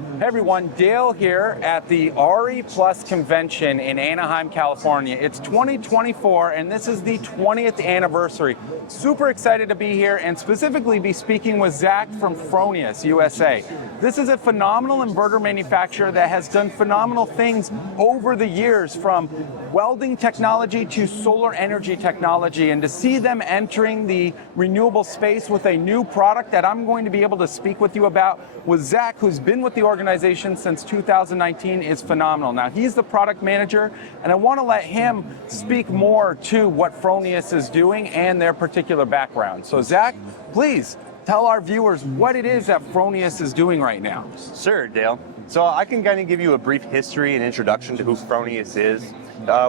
Hey everyone, Dale here at the RE Plus convention in Anaheim, California. It's 2024 and this is the 20th anniversary. Super excited to be here and specifically be speaking with Zach from Fronius USA. This is a phenomenal inverter manufacturer that has done phenomenal things over the years, from welding technology to solar energy technology, and to see them entering the renewable space with a new product that I'm going to be able to speak with you about with Zach, who's been with the organization since 2019, is phenomenal. Now, he's the product manager, and I want to let him speak more to what Fronius is doing and their particular background. So Zach, please tell our viewers what it is that Fronius is doing right now. Sure, Dale. So I can kind of give you a brief history and introduction to who Fronius is.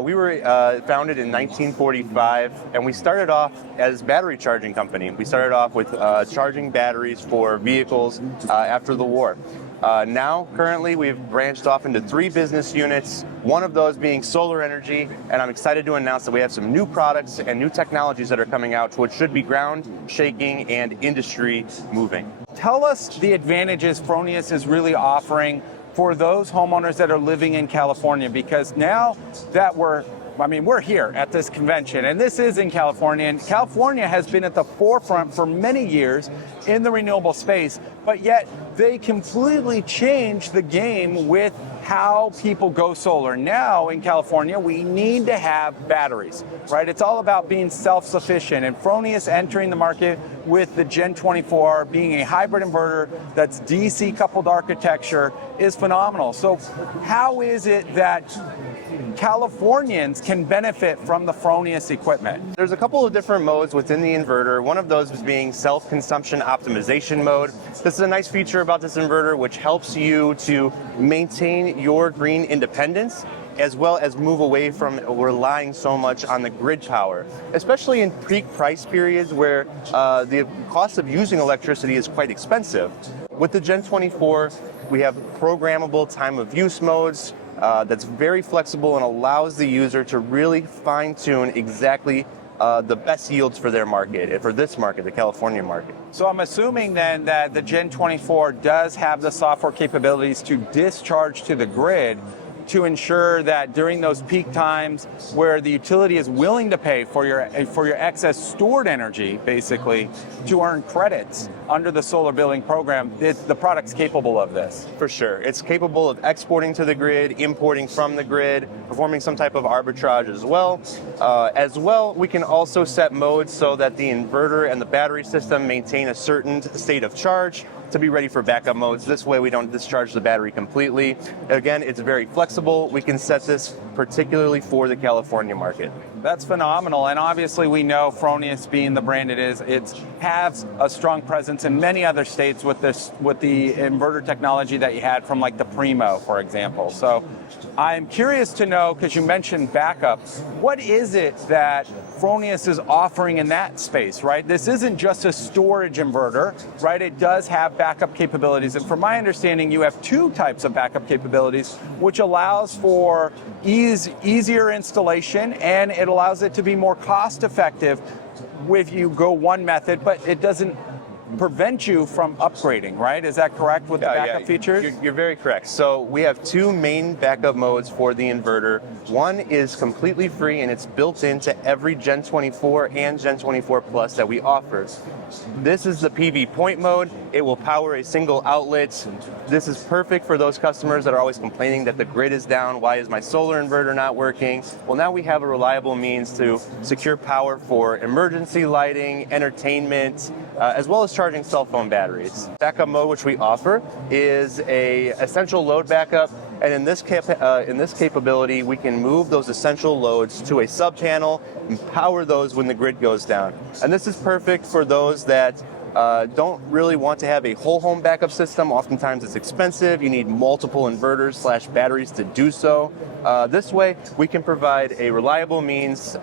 We were founded in 1945, and we started off as a battery charging company. We started off with charging batteries for vehicles after the war. Now, currently, we've branched off into 3 business units, one of those being solar energy, and I'm excited to announce that we have some new products and new technologies that are coming out, which should be ground shaking and industry moving. Tell us the advantages Fronius is really offering for those homeowners that are living in California, because now that we're here at this convention, and this is in California, and California has been at the forefront for many years in the renewable space, but yet they completely changed the game with how people go solar. Now in California, we need to have batteries, right? It's all about being self-sufficient, and Fronius entering the market with the Gen24 being a hybrid inverter that's DC coupled architecture is phenomenal. So how is it that Californians can benefit from the Fronius equipment? There's a couple of different modes within the inverter. One of those is being self-consumption optimization mode. This is a nice feature about this inverter, which helps you to maintain your green independence, as well as move away from relying so much on the grid power, especially in peak price periods where the cost of using electricity is quite expensive. With the Gen24, we have programmable time of use modes that's very flexible and allows the user to really fine-tune exactly the best yields for their market, for this market, the California market. So I'm assuming then that the Gen24 does have the software capabilities to discharge to the grid to ensure that during those peak times where the utility is willing to pay for your excess stored energy, basically, to earn credits under the solar billing program, the product's capable of this. For sure. It's capable of exporting to the grid, importing from the grid, performing some type of arbitrage as well. We can also set modes so that the inverter and the battery system maintain a certain state of charge to be ready for backup modes. This way we don't discharge the battery completely. Again, it's very flexible. We can set this particularly for the California market. That's phenomenal, and obviously we know Fronius, being the brand it is, it has a strong presence in many other states with the inverter technology that you had from like the Primo, for example. So I'm curious to know, because you mentioned backup, what is it that Fronius is offering in that space, right? This isn't just a storage inverter, right? It does have backup capabilities, and from my understanding, you have 2 types of backup capabilities, which allows for easier installation, and it allows it to be more cost effective if you go one method, but it doesn't prevent you from upgrading, right? Is that correct with the backup features? You're very correct. So we have 2 main backup modes for the inverter. One is completely free, and it's built into every Gen24 and Gen24 Plus that we offer. This is the PV point mode. It will power a single outlet. This is perfect for those customers that are always complaining that the grid is down. Why is my solar inverter not working? Well, now we have a reliable means to secure power for emergency lighting, entertainment, as well as charging cell phone batteries. Backup mode, which we offer, is a essential load backup, and in this capability, we can move those essential loads to a sub-panel and power those when the grid goes down. And this is perfect for those that don't really want to have a whole home backup system. Oftentimes it's expensive. You need multiple inverters / batteries to do so. This way, we can provide a reliable means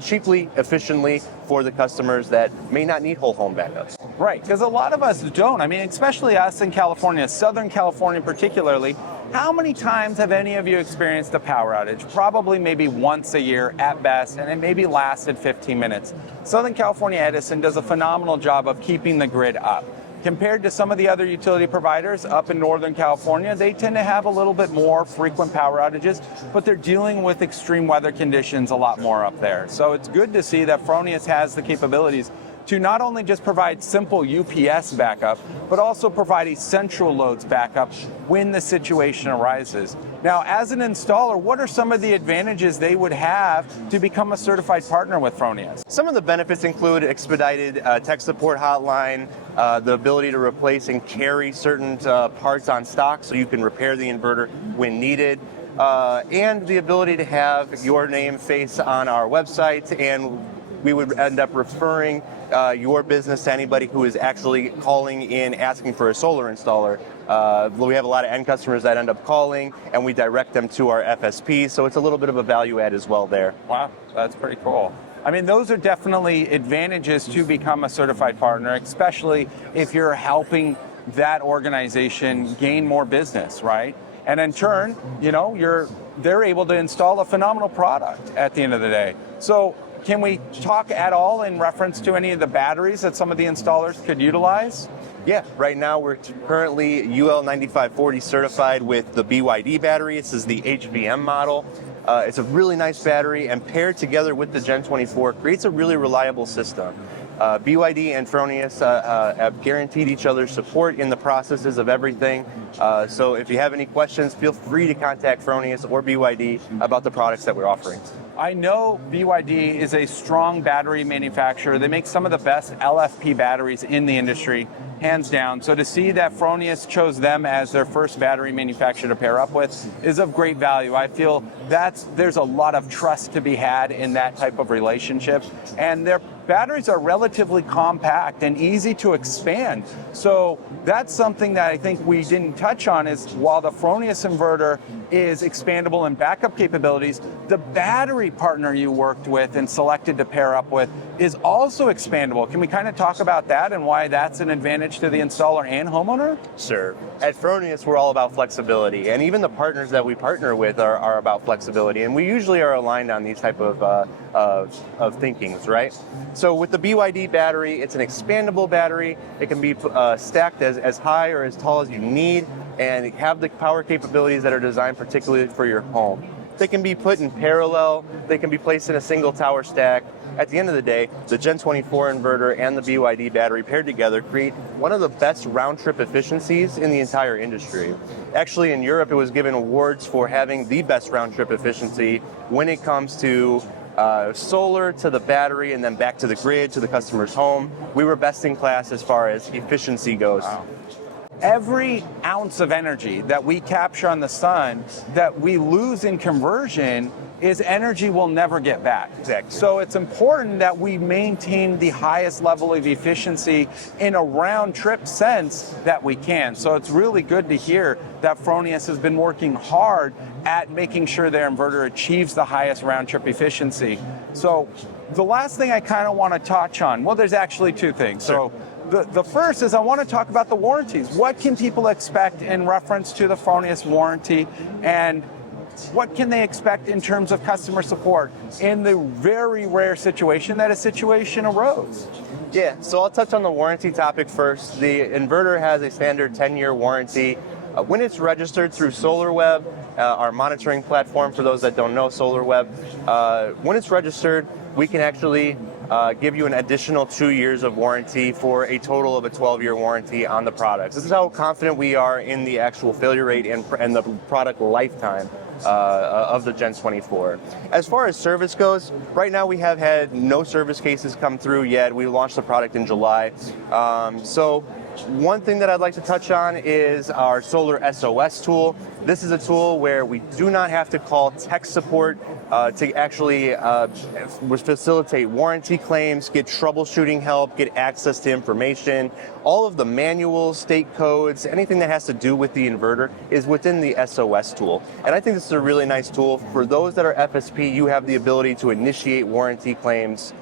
cheaply, efficiently for the customers that may not need whole home backups. Right, because a lot of us don't. I mean, especially us in California, Southern California particularly. How many times have any of you experienced a power outage? Probably maybe once a year at best, and it maybe lasted 15 minutes. Southern California Edison does a phenomenal job of keeping the grid up. Compared to some of the other utility providers up in Northern California, they tend to have a little bit more frequent power outages, but they're dealing with extreme weather conditions a lot more up there. So it's good to see that Fronius has the capabilities to not only just provide simple UPS backup, but also provide essential loads backup when the situation arises. Now, as an installer, what are some of the advantages they would have to become a certified partner with Fronius? Some of the benefits include expedited tech support hotline, the ability to replace and carry certain parts on stock so you can repair the inverter when needed, and the ability to have your name face on our website, and we would end up referring your business to anybody who is actually calling in asking for a solar installer. We have a lot of end customers that end up calling, and we direct them to our FSP, so it's a little bit of a value add as well there. Wow, that's pretty cool. I mean, those are definitely advantages to become a certified partner, especially if you're helping that organization gain more business, right? And in turn, they're able to install a phenomenal product at the end of the day. So can we talk at all in reference to any of the batteries that some of the installers could utilize? Yeah, right now we're currently UL 9540 certified with the BYD battery. This is the HVM model. It's a really nice battery, and paired together with the Gen24 creates a really reliable system. BYD and Fronius have guaranteed each other's support in the processes of everything. So if you have any questions, feel free to contact Fronius or BYD about the products that we're offering. I know BYD is a strong battery manufacturer. They make some of the best LFP batteries in the industry, hands down. So to see that Fronius chose them as their first battery manufacturer to pair up with is of great value. I feel there's a lot of trust to be had in that type of relationship. And their batteries are relatively compact and easy to expand. So that's something that I think we didn't touch on, is while the Fronius inverter is expandable in backup capabilities, the battery partner you worked with and selected to pair up with is also expandable. Can we kind of talk about that and why that's an advantage to the installer and homeowner? Sure. At Fronius, we're all about flexibility, and even the partners that we partner with are about flexibility, and we usually are aligned on these type of thinkings, right? So with the BYD battery, it's an expandable battery. It can be stacked as high or as tall as you need, and have the power capabilities that are designed particularly for your home. They can be put in parallel, they can be placed in a single tower stack. At the end of the day, the Gen24 inverter and the BYD battery paired together create one of the best round-trip efficiencies in the entire industry. Actually, in Europe, it was given awards for having the best round-trip efficiency when it comes to solar to the battery and then back to the grid to the customer's home. We were best in class as far as efficiency goes. Wow. Every ounce of energy that we capture on the sun that we lose in conversion is energy we'll never get back. Exactly. So it's important that we maintain the highest level of efficiency in a round trip sense that we can. So it's really good to hear that Fronius has been working hard at making sure their inverter achieves the highest round trip efficiency. So the last thing I kind of want to touch on, well, there's actually two things. Sure. So the first is I want to talk about the warranties. What can people expect in reference to the Fronius warranty, and what can they expect in terms of customer support in the very rare situation that a situation arose? Yeah, so I'll touch on the warranty topic first. The inverter has a standard 10-year warranty. When it's registered through SolarWeb, our monitoring platform for those that don't know SolarWeb, when it's registered, we can actually give you an additional 2 years of warranty for a total of a 12-year warranty on the products. This is how confident we are in the actual failure rate and the product lifetime of the Gen24. As far as service goes, right now we have had no service cases come through yet. We launched the product in July. So one thing that I'd like to touch on is our Solar SOS tool. This is a tool where we do not have to call tech support to actually facilitate warranty claims, get troubleshooting help, get access to information. All of the manuals, state codes, anything that has to do with the inverter is within the SOS tool. And I think this is a really nice tool. For those that are FSP, you have the ability to initiate warranty claims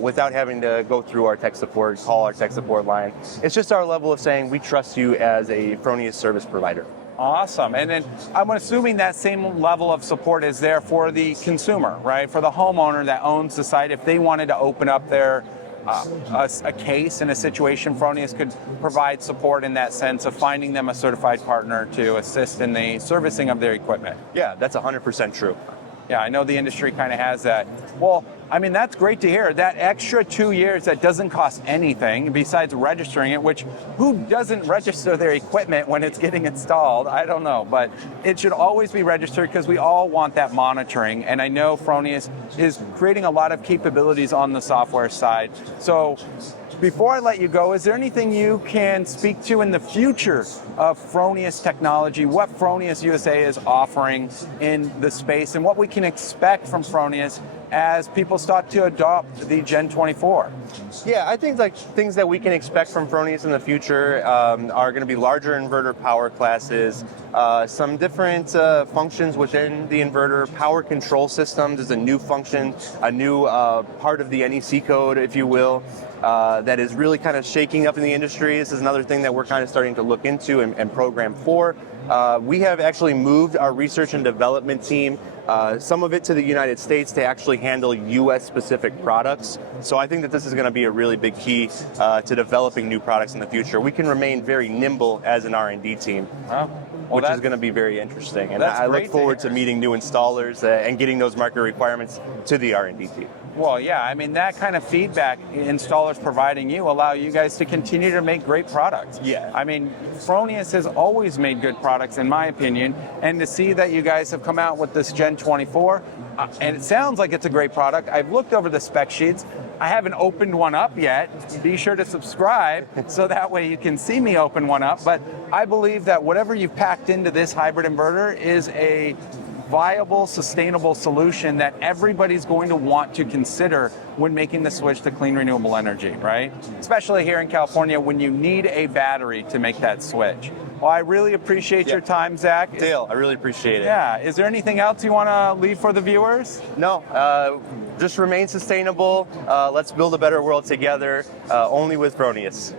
without having to go through our tech support, call our tech support line. It's just our level of saying we trust you as a Fronius service provider. Awesome. And then I'm assuming that same level of support is there for the consumer, right? For the homeowner that owns the site, if they wanted to open up their a case in a situation, Fronius could provide support in that sense of finding them a certified partner to assist in the servicing of their equipment. Yeah, that's 100% true. Yeah, I know the industry kind of has that. Well, I mean, that's great to hear. That extra 2 years that doesn't cost anything besides registering it, which who doesn't register their equipment when it's getting installed? I don't know, but it should always be registered because we all want that monitoring. And I know Fronius is creating a lot of capabilities on the software side. So before I let you go, is there anything you can speak to in the future of Fronius technology, what Fronius USA is offering in the space, and what we can expect from Fronius as people start to adopt the Gen24? Yeah, I think like things that we can expect from Fronius in the future are going to be larger inverter power classes, some different functions within the inverter. Power control systems is a new function, a new part of the NEC code, if you will, that is really kind of shaking up in the industry. This is another thing that we're kind of starting to look into and program for. We have actually moved our research and development team, some of it to the United States, to actually handle US specific products. So I think that this is going to be a really big key to developing new products in the future. We can remain very nimble as an R&D team. Which is going to be very interesting. And I look forward to meeting new installers and getting those market requirements to the R&D team. Well, yeah, I mean, that kind of feedback installers providing you allow you guys to continue to make great products. Yeah. I mean, Fronius has always made good products, in my opinion, and to see that you guys have come out with this Gen24, and it sounds like it's a great product. I've looked over the spec sheets. I haven't opened one up yet. Be sure to subscribe so that way you can see me open one up. But I believe that whatever you've packed into this hybrid inverter is a viable, sustainable solution that everybody's going to want to consider when making the switch to clean, renewable energy, right? Especially here in California when you need a battery to make that switch. Well, I really appreciate your time, Zach. Dale, I really appreciate it. Yeah. Is there anything else you want to leave for the viewers? No, just remain sustainable. Let's build a better world together, only with Fronius.